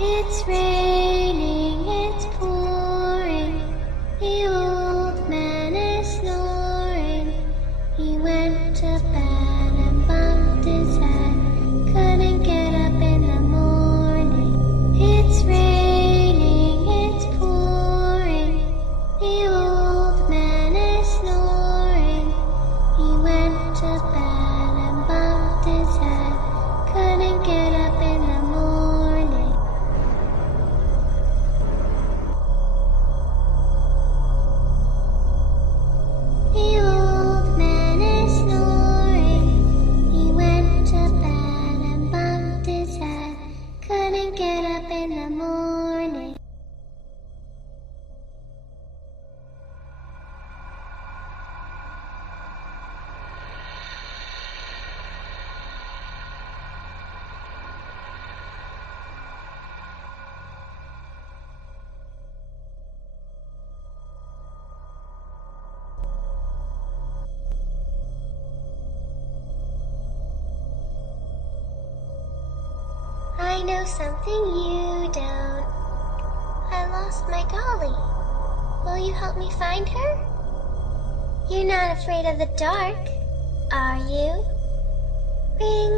It's raining, it's pouring. The old man is snoring. He went to bed and bumped his head. Couldn't get up in the morning. It's raining, it's pouring. The old man is snoring. He went to bed and bumped his head. Couldn't get up in the morning. The old man is snoring. He went to bed and bumped his head. Couldn't get up in the morning. I know something you don't. I lost my dolly. Will you help me find her? You're not afraid of the dark, are you? Ring,